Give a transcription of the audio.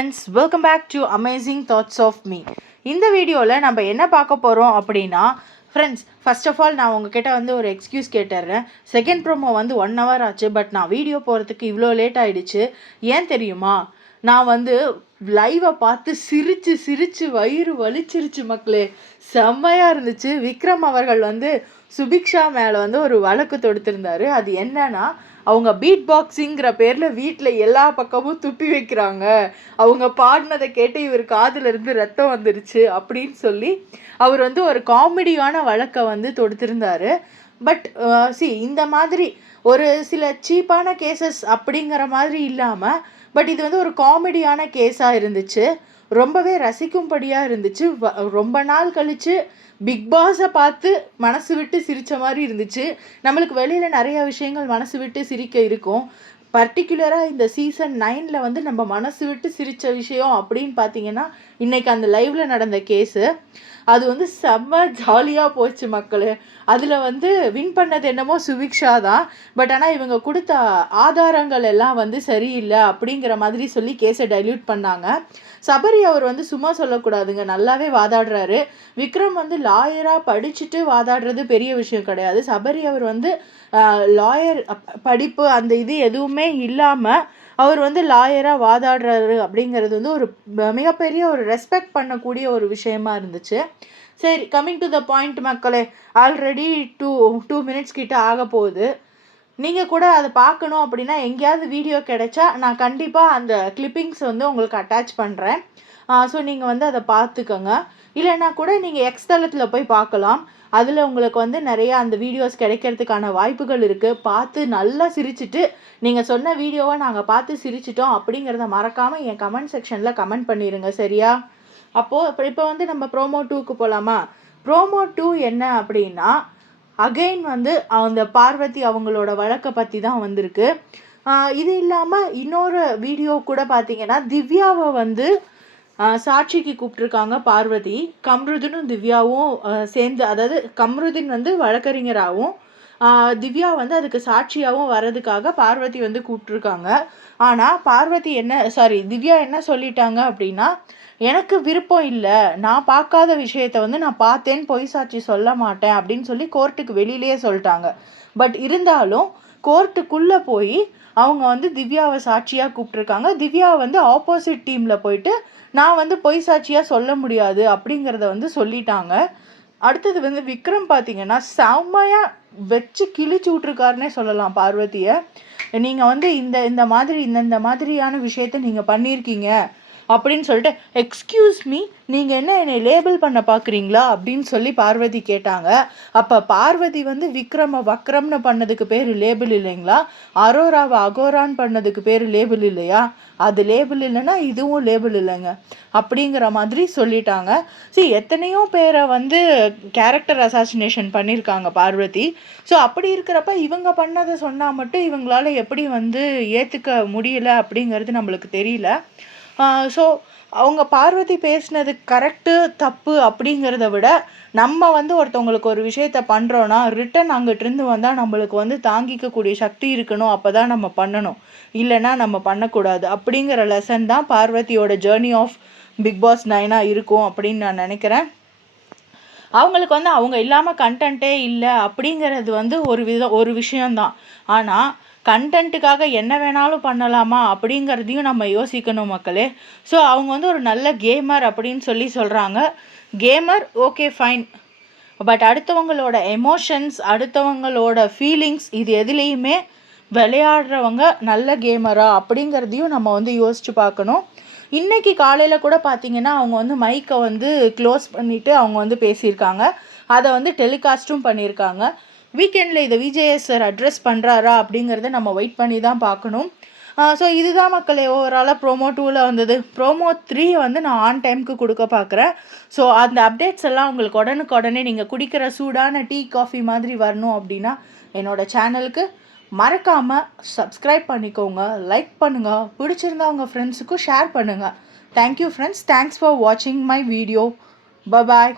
Friends, welcome back to amazing thoughts of me. இந்த வீடியோவில் நம்ம என்ன பார்க்க போகிறோம் அப்படின்னா, ஃப்ரெண்ட்ஸ், ஃபர்ஸ்ட் ஆஃப் ஆல் நான் உங்ககிட்ட வந்து ஒரு எக்ஸ்கியூஸ் கேட்டுறேன். செகண்ட் ப்ரோமோ வந்து 1 hour ஆச்சு, பட் நான் வீடியோ போகிறதுக்கு இவ்வளோ லேட் ஆகிடுச்சு. ஏன் தெரியுமா? நான் வந்து லைவை பார்த்து சிரித்து சிரித்து வயிறு வலிச்சிருச்சு மக்களே. செம்மையாக இருந்துச்சு. விக்ரம் அவர்கள் வந்து சுபிக்ஷா மேலே வந்து ஒரு வழக்கு தொடுத்திருந்தாரு. அது என்னன்னா, அவங்க பீட் பாக்ஸிங்கிற பேரில் வீட்டில் எல்லா பக்கமும் துப்பி வைக்கிறாங்க, அவங்க பாடினதை கேட்டு இவர் காதில் இருந்து ரத்தம் வந்துருச்சு அப்படின்னு சொல்லி அவர் வந்து ஒரு காமெடியான வழக்கை வந்து தொடுத்திருந்தாரு. பட் இந்த மாதிரி ஒரு சில சீப்பான கேசஸ் அப்படிங்கிற மாதிரி இல்லாமல், பட் இது வந்து ஒரு காமெடியான கேஸாக இருந்துச்சு. ரொம்பவே ரசிக்கும்படியாக இருந்துச்சு. ரொம்ப நாள் கழித்து பிக் பாஸை பார்த்து மனசு விட்டு சிரித்த மாதிரி இருந்துச்சு. நம்மளுக்கு வெளியில் நிறைய விஷயங்கள் மனசு விட்டு சிரிக்க இருக்கும். பர்டிகுலராக இந்த சீசன் 9 வந்து நம்ம மனசு விட்டு சிரித்த விஷயம் அப்படின்னு பார்த்தீங்கன்னா, இன்றைக்கி அந்த லைவில் நடந்த கேஸு. அது வந்து செம்ம ஜாலியாக போச்சு மக்களே. அதில் வந்து வின் பண்ணது என்னமோ சுபிக்ஷா தான். பட் ஆனால் இவங்க கொடுத்த ஆதாரங்கள் எல்லாம் வந்து சரியில்லை அப்படிங்கிற மாதிரி சொல்லி கேஸை டைல்யூட் பண்ணாங்க. சபரி அவர் வந்து சும்மா சொல்லக்கூடாதுங்க, நல்லாவே வாதாடுறாரு. விக்ரம் வந்து லாயராக படிச்சுட்டு வாதாடுறது பெரிய விஷயம் கிடையாது. சபரி அவர் வந்து லாயர் படிப்பு அந்த இது எதுவுமே இல்லாமல் அவர் வந்து லாயராக வாதாடுறாரு அப்படிங்கிறது வந்து ஒரு மிகப்பெரிய ஒரு ரெஸ்பெக்ட் பண்ணக்கூடிய ஒரு விஷயமா இருந்துச்சு. சரி, கம்மிங் டு த பாயிண்ட் மக்களே. ஆல்ரெடி 2 minutes கிட்ட ஆக போகுது. நீங்கள் கூட அதை பார்க்கணும் அப்படின்னா எங்கேயாவது வீடியோ கிடைச்சா நான் கண்டிப்பாக அந்த கிளிப்பிங்ஸ் வந்து உங்களுக்கு அட்டாச் பண்ணுறேன். ஸோ நீங்கள் வந்து அதை பார்த்துக்கோங்க. இல்லைன்னா கூட நீங்கள் எக்ஸ் தளத்தில் போய் பார்க்கலாம். அதில் உங்களுக்கு வந்து நிறையா அந்த வீடியோஸ் கிடைக்கிறதுக்கான வாய்ப்புகள் இருக்குது. பார்த்து நல்லா சிரிச்சிட்டு நீங்கள் சொன்ன வீடியோவை நாங்கள் பார்த்து சிரிச்சிட்டோம் அப்படிங்கிறத மறக்காமல் என் கமெண்ட் செக்ஷனில் கமெண்ட் பண்ணிடுங்க, சரியா? அப்போது இப்போ வந்து நம்ம ப்ரோமோ 2க்கு போகலாமா? ப்ரோமோ 2 என்ன அப்படின்னா, அகெயின் வந்து அந்த பார்வதி அவங்களோட வழக்கை பற்றி தான் வந்திருக்கு. இது இல்லாமல் இன்னொரு வீடியோ கூட பார்த்தீங்கன்னா, திவ்யாவை வந்து சாட்சிக்கு கூப்பிட்ருக்காங்க பார்வதி. கம்ருதீனும் திவ்யாவும் சேர்ந்து, அதாவது கம்ருதீன் வந்து வழக்கறிஞராகவும் திவ்யா வந்து அதுக்கு சாட்சியாகவும் வர்றதுக்காக பார்வதி வந்து கூப்பிட்ருக்காங்க. ஆனால் திவ்யா என்ன சொல்லிட்டாங்க அப்படின்னா, எனக்கு விருப்பம் இல்லை, நான் பார்க்காத விஷயத்த வந்து நான் பார்த்தேன்னு பொய் சாட்சி சொல்ல மாட்டேன் அப்படின்னு சொல்லி கோர்ட்டுக்கு வெளியிலேயே சொல்லிட்டாங்க. பட் இருந்தாலும் கோர்ட்டுக்குள்ளே போய் அவங்க வந்து திவ்யாவை சாட்சியாக கூப்பிட்ருக்காங்க. திவ்யாவை வந்து ஆப்போசிட் டீமில் போயிட்டு நான் வந்து பொய் சாட்சியாக சொல்ல முடியாது அப்படிங்கிறத வந்து சொல்லிட்டாங்க. அடுத்தது வந்து விக்ரம் பார்த்தீங்கன்னா செம்மையாக வச்சு கிழிச்சு விட்ருக்காருன்னே சொல்லலாம் பார்வதியை. நீங்கள் வந்து இந்த மாதிரியான விஷயத்த நீங்கள் பண்ணியிருக்கீங்க அப்படின்னு சொல்லிட்டு, எக்ஸ்கியூஸ் மீ, நீங்கள் என்ன என்னை லேபிள் பண்ண பார்க்குறீங்களா அப்படின்னு சொல்லி பார்வதி கேட்டாங்க. அப்போ பார்வதி வந்து விக்ரமை வக்ரம்னு பண்ணதுக்கு பேர் லேபிள் இல்லைங்களா? அரோராவை அகோரான்னு பண்ணதுக்கு பேர் லேபிள் இல்லையா? அது லேபிள் இல்லைன்னா இதுவும் லேபிள் இல்லைங்க அப்படிங்கிற மாதிரி சொல்லிட்டாங்க. எத்தனையோ பேரை வந்து கேரக்டர் அசாசினேஷன் பண்ணியிருக்காங்க பார்வதி. ஸோ அப்படி இருக்கிறப்ப இவங்க பண்ணதை சொன்னால் மட்டும் இவங்களால எப்படி வந்து ஏற்றுக்க முடியல அப்படிங்கிறது நம்மளுக்கு தெரியல. ஸோ அவங்க பார்வதி பேசினது கரெக்டு தப்பு அப்படிங்கிறத விட, நம்ம வந்து ஒருத்தவங்களுக்கு ஒரு விஷயத்த பண்ணுறோன்னா ரிட்டன் அங்கிட்டிருந்து வந்தால் நம்மளுக்கு வந்து தாங்கிக்கக்கூடிய சக்தி இருக்கணும், அப்போ தான் நம்ம பண்ணணும், இல்லைன்னா நம்ம பண்ணக்கூடாது அப்படிங்கிற லெசன் தான் பார்வதியோட ஜேர்னி ஆஃப் பிக் பாஸ் 9 இருக்கும் அப்படின்னு நான் நினைக்கிறேன். அவங்களுக்கு வந்து அவங்க இல்லாமல் கண்டென்ட்டே இல்லை அப்படிங்கிறது வந்து ஒரு விஷயந்தான். ஆனால் கண்டென்ட்டுக்காக என்ன வேணாலும் பண்ணலாமா அப்படிங்கிறதையும் நம்ம யோசிக்கணும் மக்களே. ஸோ அவங்க வந்து ஒரு நல்ல கேமர் அப்படின்னு சொல்கிறாங்க. கேமர் ஓகே ஃபைன், பட் அடுத்தவங்களோட எமோஷன்ஸ், அடுத்தவங்களோட ஃபீலிங்ஸ், இது எதுலேயுமே விளையாடுறவங்க நல்ல கேமரா அப்படிங்கிறதையும் நம்ம வந்து யோசித்து பார்க்கணும். இன்றைக்கி காலையில் கூட பார்த்திங்கன்னா அவங்க வந்து மைக்கை வந்து க்ளோஸ் பண்ணிவிட்டு அவங்க வந்து பேசியிருக்காங்க. அதை வந்து டெலிகாஸ்ட்டும் பண்ணியிருக்காங்க. வீக்கெண்டில் இதை விஜேஎஸ் சார் அட்ரெஸ் பண்ணுறாரா அப்படிங்கிறத நம்ம வெயிட் பண்ணி தான் பார்க்கணும். ஸோ இதுதான் மக்களே ஓவராலாக ப்ரோமோ 2ல் வந்தது. ப்ரோமோ 3 வந்து நான் ஆன் டைமுக்கு கொடுக்க பார்க்குறேன். ஸோ அந்த அப்டேட்ஸ் எல்லாம் உங்களுக்கு உடனுக்குடனே நீங்கள் குடிக்கிற சூடான டீ காஃபி மாதிரி வரணும் அப்படின்னா என்னோடய சேனலுக்கு மறக்காமல் சப்ஸ்கிரைப் பண்ணிக்கோங்க, லைக் பண்ணுங்கள், பிடிச்சிருந்தா உங்கள் ஃப்ரெண்ட்ஸுக்கும் ஷேர் பண்ணுங்கள். தேங்க்யூ ஃப்ரெண்ட்ஸ், தேங்க்ஸ் ஃபார் வாட்சிங் மை வீடியோ. பாய்.